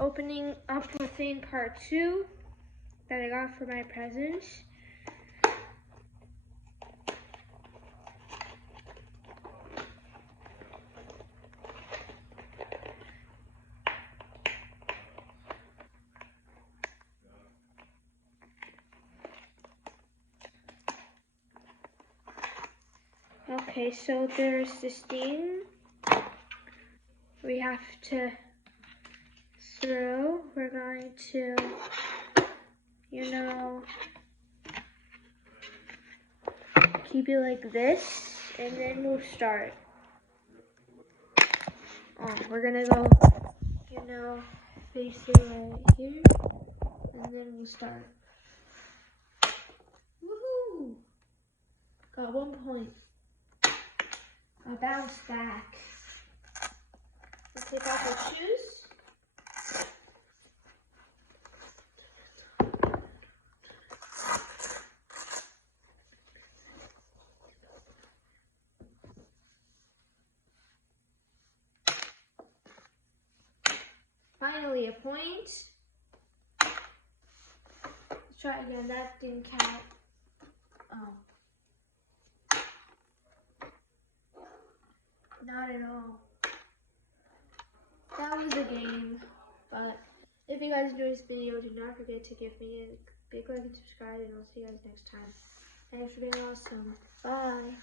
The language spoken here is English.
opening up within part 2 that I got for my presents. Okay, so there's this thing we have to throw. We're going to, keep it like this, and then we'll start. We're gonna go, face it right here, and then we'll start. Woohoo! Got 1 point. I bounced back. Let's take off our shoes. Finally, a point. Let's try it again. That didn't count. Not at all. That was a game. But if you guys enjoyed this video, do not forget to give me a big like and subscribe, and I'll see you guys next time. Thanks for being awesome. Bye.